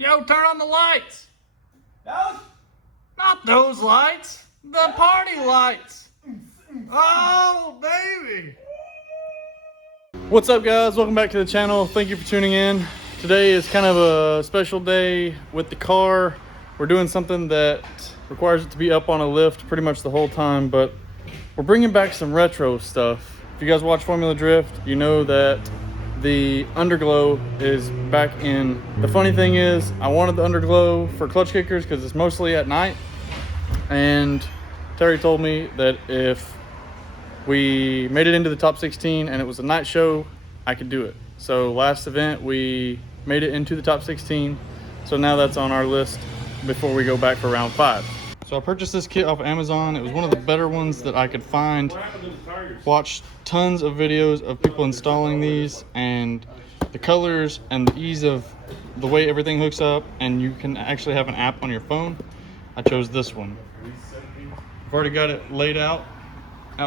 Yo, turn on the lights. Those? Not those lights. The party lights. Oh, baby. What's up, guys? Welcome back to the channel. Thank you for tuning in. Today is kind of a special day with the car. We're doing something that requires it to be up on a lift pretty much the whole time, but we're bringing back some retro stuff. If you guys watch Formula Drift, you know that the Underglow is back in. The funny thing is, I wanted the Underglow for clutch kickers because it's mostly at night, and Terry told me that if we made it into the top 16 and it was a night show, I could do it. So last event we made it into the top 16, so now that's on our list before we go back for round 5. So I purchased this kit off Amazon. It was one of the better ones that I could find. Watched tons of videos of people installing these, and the colors and the ease of the way everything hooks up, and you can actually have an app on your phone. I chose this one. I've already got it laid out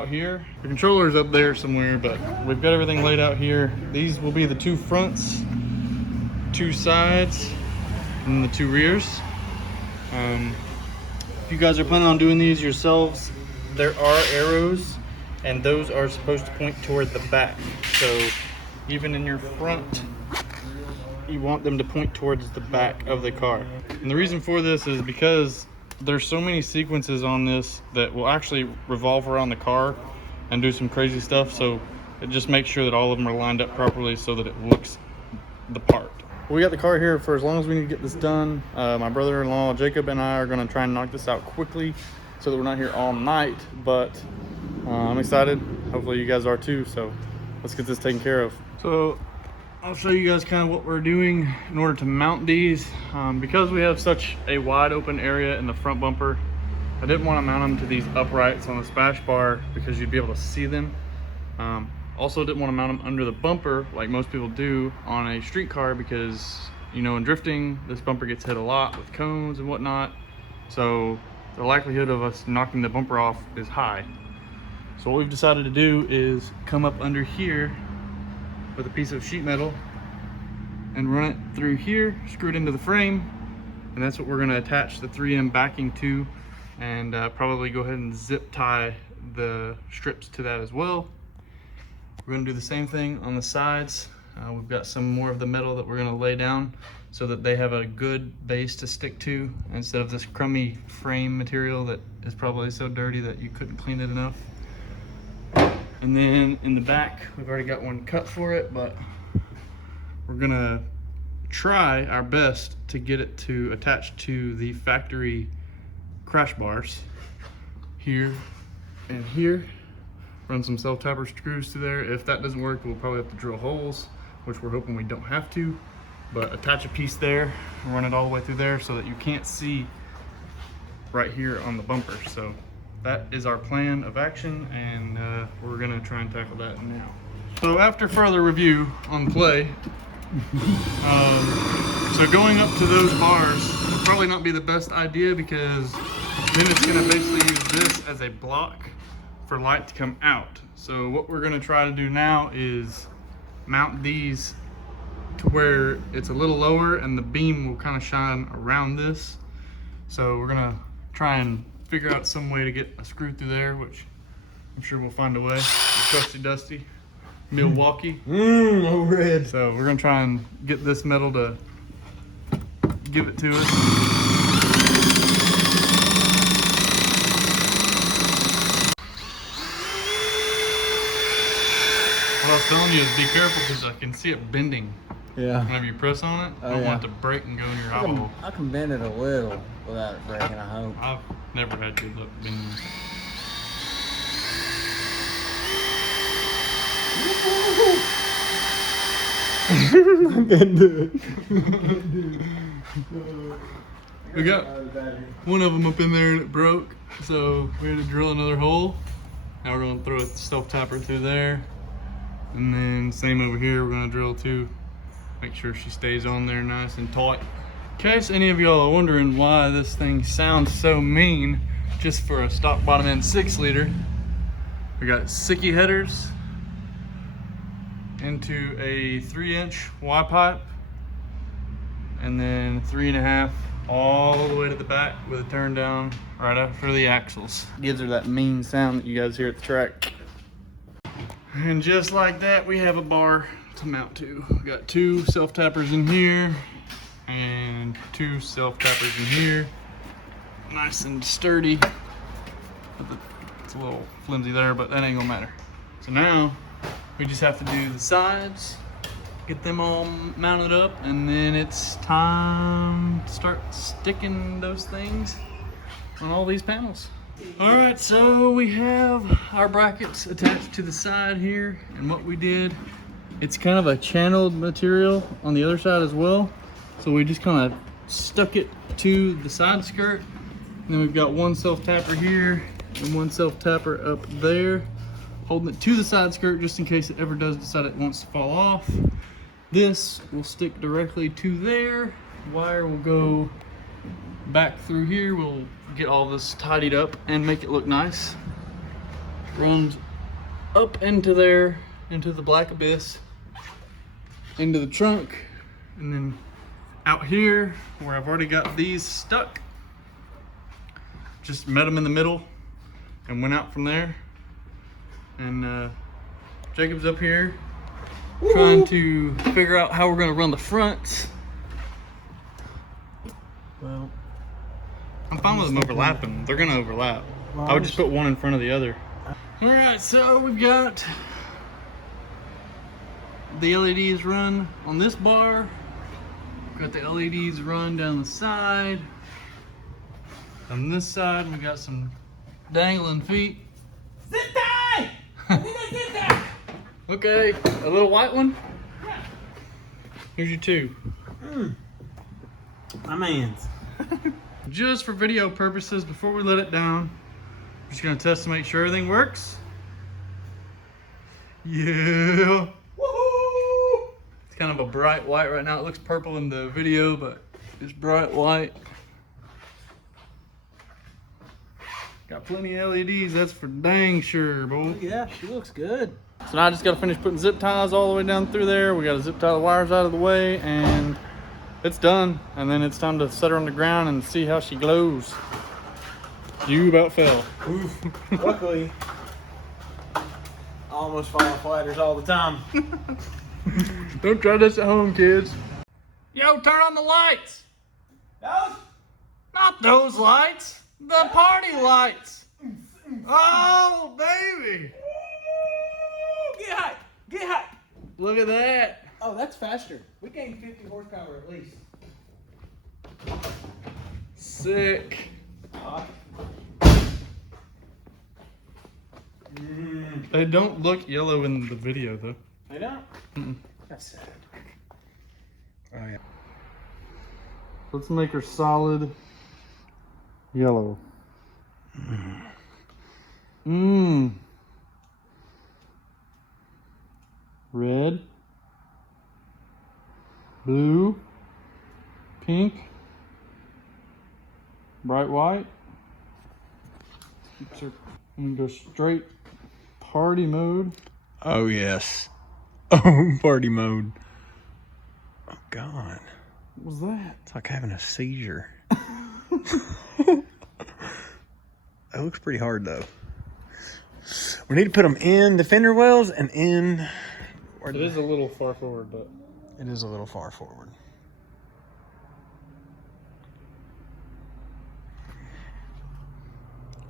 here. The controller's up there somewhere, but we've got everything laid out here. These will be the 2 fronts, 2 sides, and the 2 rears. If you guys are planning on doing these yourselves, there are arrows, and those are supposed to point toward the back. So even in your front, you want them to point towards the back of the car. And the reason for this is because there's so many sequences on this that will actually revolve around the car and do some crazy stuff. So it just makes sure that all of them are lined up properly so that it looks the part. We got the car here for as long as we need to get this done. My brother-in-law Jacob and I are going to try and knock this out quickly so that we're not here all night, but I'm excited. Hopefully you guys are too, so let's get this taken care of. So I'll show you guys kind of what we're doing in order to mount these. Because we have such a wide open area in the front bumper, I didn't want to mount them to these uprights on the splash bar because you'd be able to see them. Also didn't want to mount them under the bumper like most people do on a street car because, you know, in drifting, this bumper gets hit a lot with cones and whatnot. So the likelihood of us knocking the bumper off is high. So what we've decided to do is come up under here with a piece of sheet metal and run it through here, screw it into the frame, and that's what we're going to attach the 3M backing to, and probably go ahead and zip tie the strips to that as well. We're going to do the same thing on the sides. We've got some more of the metal that we're going to lay down so that they have a good base to stick to instead of this crummy frame material that is probably so dirty that you couldn't clean it enough. And then in the back, we've already got one cut for it, but we're going to try our best to get it to attach to the factory crash bars here and here. Run some self-tapper screws through there. If that doesn't work, we'll probably have to drill holes, which we're hoping we don't have to, but attach a piece there and run it all the way through there so that you can't see right here on the bumper. So that is our plan of action, and we're gonna try and tackle that now. So after further review on play, so going up to those bars would probably not be the best idea because then it's gonna basically use this as a block for light to come out. So what we're going to try to do now is mount these to where it's a little lower and the beam will kind of shine around this. So we're going to try and figure out some way to get a screw through there, which I'm sure we'll find a way. The trusty dusty Milwaukee. Oh, red. So we're going to try and get this metal to give it to us. What I was telling you is be careful because I can see it bending. Yeah. Whenever you press on it, I don't want it to break and go in your eyeball. I can bend it a little without it breaking, I hope. I've never had good luck bending. I can't do it. We got one of them up in there and it broke, so we had to drill another hole. Now we're going to throw a self-tapper through there. And then same over here, we're gonna drill too. Make sure she stays on there nice and tight. In case any of y'all are wondering why this thing sounds so mean, just for a stock bottom end 6-liter, we got sicky headers into a 3-inch Y pipe and then 3.5 all the way to the back with a turn down right after the axles. Gives her that mean sound that you guys hear at the track. And just like that, we have a bar to mount to. We got 2 self-tappers in here and 2 self-tappers in here. Nice and sturdy. It's a little flimsy there, but that ain't gonna matter. So now we just have to do the sides, get them all mounted up, and then it's time to start sticking those things on all these panels. All right, so we have our brackets attached to the side here, and what we did, it's kind of a channeled material on the other side as well. So we just kind of stuck it to the side skirt, and then we've got 1 self-tapper here and 1 self-tapper up there, holding it to the side skirt just in case it ever does decide it wants to fall off. This will stick directly to there. Wire will go back through here. We'll get all this tidied up and make it look nice. Runs up into there, into the black abyss, into the trunk, and then out here where I've already got these stuck. Just met them in the middle and went out from there. And Jacob's up here trying to figure out how we're gonna run the fronts. Well, I'm fine with them overlapping. They're gonna overlap. I would just put one in front of the other. All right, so we've got the LEDs run on this bar. We've got the LEDs run down the side. On this side, we got some dangling feet. Zip tie! I need a zip tie! Okay, a little white one. Here's your 2. my man's. Just for video purposes, before we let it down, we're just gonna test to make sure everything works. Yeah. Woohoo! It's kind of a bright white right now. It looks purple in the video, but it's bright white. Got plenty of LEDs, that's for dang sure, boy. Yeah, she looks good. So now I just gotta finish putting zip ties all the way down through there. We gotta zip tie the wires out of the way, and it's done. And then it's time to set her on the ground and see how she glows. You about fell. Oof. Luckily, I almost fall off ladders all the time. Don't try this at home, kids. Yo, turn on the lights. Those? Not those lights. The party lights. Oh, baby. Get hype! Get hype! Look at that. Oh, that's faster. We gained 50 horsepower at least. Sick. They don't look yellow in the video, though. They don't? Mm-mm. That's sad. Oh yeah. Let's make her solid yellow. Red, blue, pink, bright white. And go straight party mode. Oh yes. Oh, party mode. Oh God. What was that? It's like having a seizure. That looks pretty hard though. We need to put them in the fender wells and in. It is a little far forward, but It is a little far forward.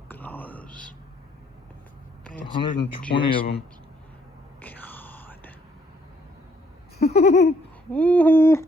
Look at all those. 120 of them. God. Ooh.